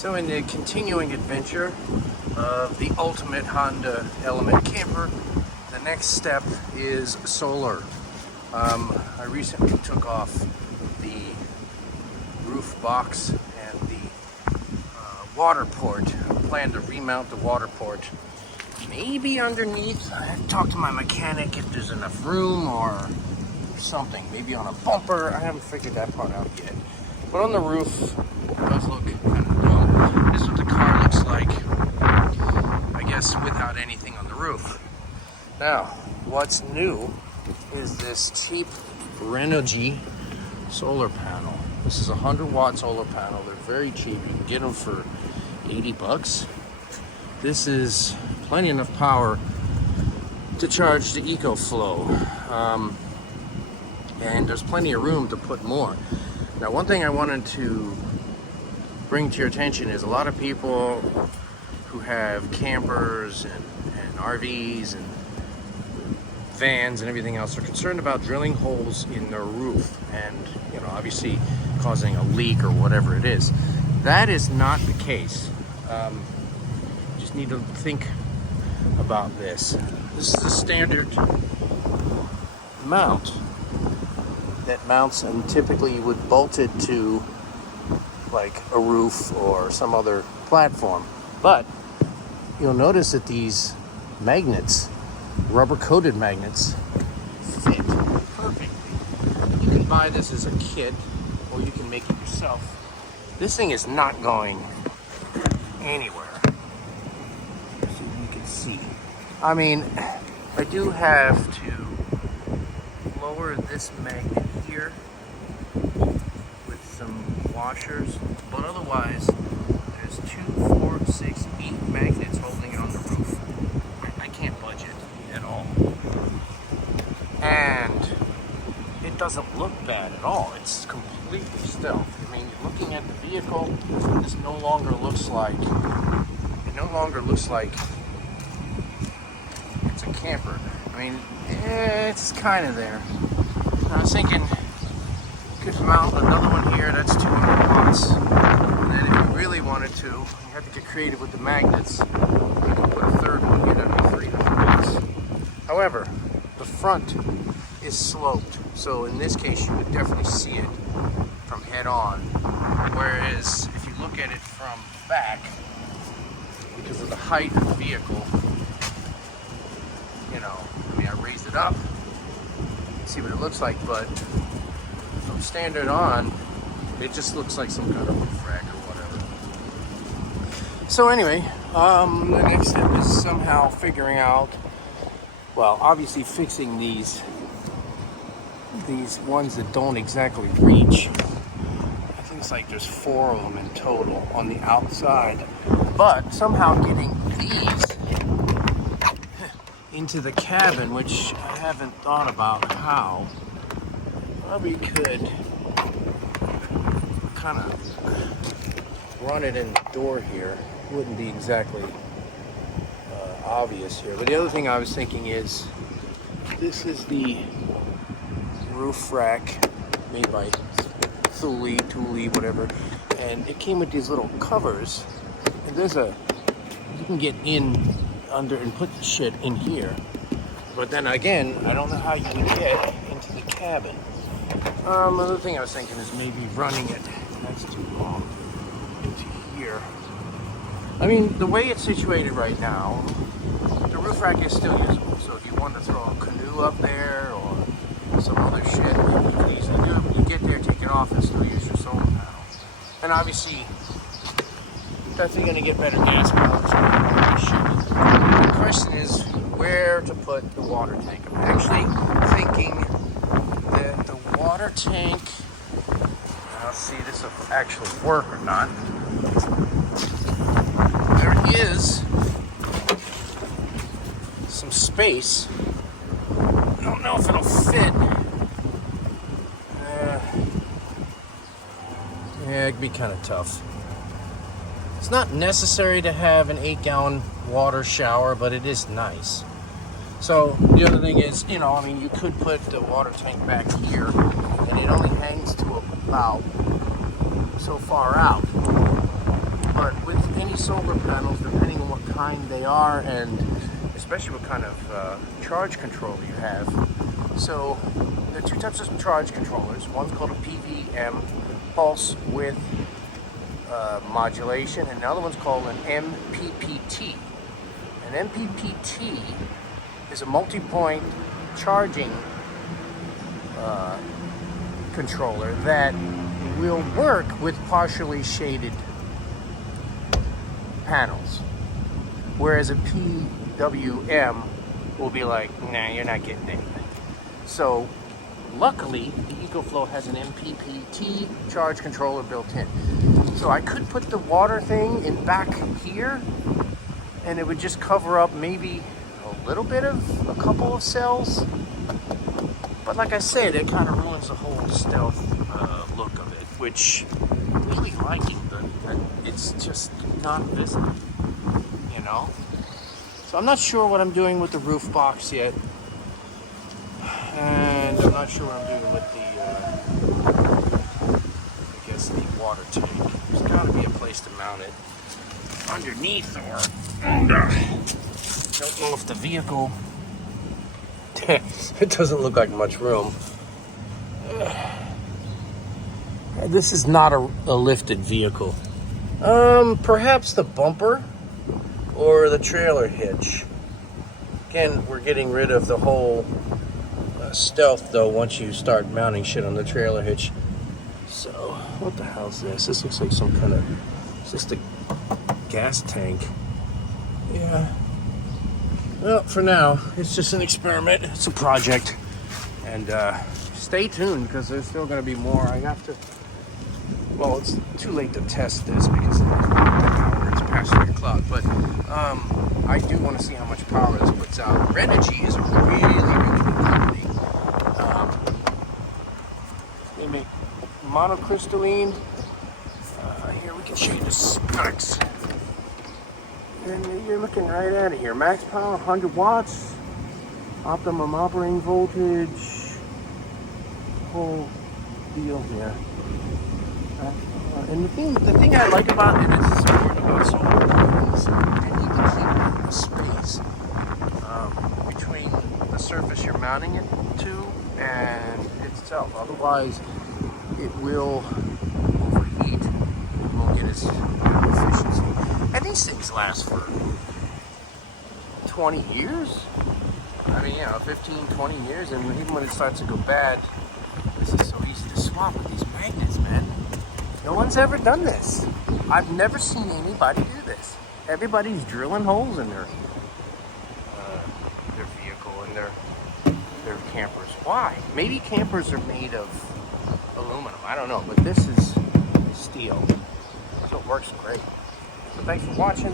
So in the continuing adventure of the ultimate Honda Element camper, the next step is solar. I recently took off the roof box and the water port. I plan to remount the water port maybe underneath. I have to talk to my mechanic if there's enough room or something, maybe on a bumper. I haven't figured that part out yet. But on the roof, it does look kind of dumb. This is what the car looks like, I guess, without anything on the roof. Now, what's new is this cheap Renogy solar panel. This is a 100-watt solar panel. They're very cheap. You can get them for 80 bucks. This is plenty enough power to charge the EcoFlow. And there's plenty of room to put more. Now, one thing I wanted to bring to your attention is a lot of people who have campers and RVs and vans and everything else are concerned about drilling holes in their roof and, you know, obviously causing a leak or whatever it is. That is not the case. Just need to think about this. This is a standard mount that mounts, and typically you would bolt it to like a roof or some other platform. But you'll notice that these magnets, rubber coated magnets, fit perfectly. You can buy this as a kit or you can make it yourself. This thing is not going anywhere. So you can see. I mean, I do have to lower this magnet here with some washers, but otherwise there's 2, 4, 6, 8 magnets holding it on the roof. I can't budge it at all. And it doesn't look bad at all. It's completely stealth. I mean, looking at the vehicle, this no longer looks like it's a camper. I mean, it's kind of there. I was thinking you could mount another one here. That's 200 watts. And then if you really wanted to, you have to get creative with the magnets. You can put a third one here. That'd be 300 watts. However, the front is sloped, so in this case you would definitely see it from head on. Whereas if you look at it from back, because of the height of the vehicle, you know, I mean, I raised it up, see what it looks like, but from standard on, it just looks like some kind of roof rack or whatever. So anyway, the next step is somehow figuring out, well, obviously fixing these ones that don't exactly reach. I think it's like there's 4 of them in total on the outside, but somehow getting these into the cabin, which I haven't thought about how. Probably could kind of run it in the door here. Wouldn't be exactly obvious here. But the other thing I was thinking is, this is the roof rack made by Thule, whatever, and it came with these little covers, and you can get in under and put the shit in here. But then again, I don't know how you would get into the cabin. Another thing I was thinking is maybe running it, that's too long, into here. I mean, the way it's situated right now, the roof rack is still usable. So if you want to throw a canoe up there or some other shit, you can easily do it. When you get there, take it off and still use your solar panel. And obviously, that's going to get better gas mileage. The question is where to put the water tank. I'm actually thinking that the water tank, I'll see if this will actually work or not. There is some space. I don't know if it'll fit. Yeah, it'd be kind of tough. It's not necessary to have an 8-gallon water shower, but it is nice. So the other thing is, you know, I mean, you could put the water tank back here, and it only hangs to about so far out. But kind they are, and especially what kind of charge controller you have. So there are two types of charge controllers. One's called a PWM, pulse width modulation, and the other one's called an MPPT. An MPPT is a multi-point charging controller that will work with partially shaded panels, whereas a PWM will be like, nah, you're not getting anything. So luckily the EcoFlow has an MPPT charge controller built in. So I could put the water thing in back here and it would just cover up maybe a little bit of a couple of cells. But like I said, it kind of ruins the whole stealth look of it, which I'm really liking. It's just not visible, you know? So I'm not sure what I'm doing with the roof box yet. And I'm not sure what I'm doing with I guess the water tank. There's gotta be a place to mount it underneath or under. Don't know if the vehicle, it doesn't look like much room. This is not a lifted vehicle. Perhaps the bumper or the trailer hitch. Again, we're getting rid of the whole stealth though once you start mounting shit on the trailer hitch. So, what the hell's this? This looks like some kind of, it's just a gas tank. Yeah. Well, for now, it's just an experiment. It's a project. And stay tuned because there's still going to be more. I have to, well, it's too late to test this because it's past 3 o'clock. But I do want to see how much power this puts out. Renogy is a really, really good company. They make monocrystalline. Here we can show you the specs. And you're looking right at it here. Max power 100 watts, optimum operating voltage, whole deal here. And the thing I like about it is it's important about solar is you can keep the space between the surface you're mounting it to and itself. Otherwise, it will overheat. It won't get its efficiency. And these things last for 20 years. I mean, 15, 20 years. And even when it starts to go bad, this is so easy to swap with these magnets, man. No one's ever done this. I've never seen anybody do this. Everybody's drilling holes in their vehicle and their campers. Why? Maybe campers are made of aluminum. I don't know. But this is steel. So it works great. So thanks for watching.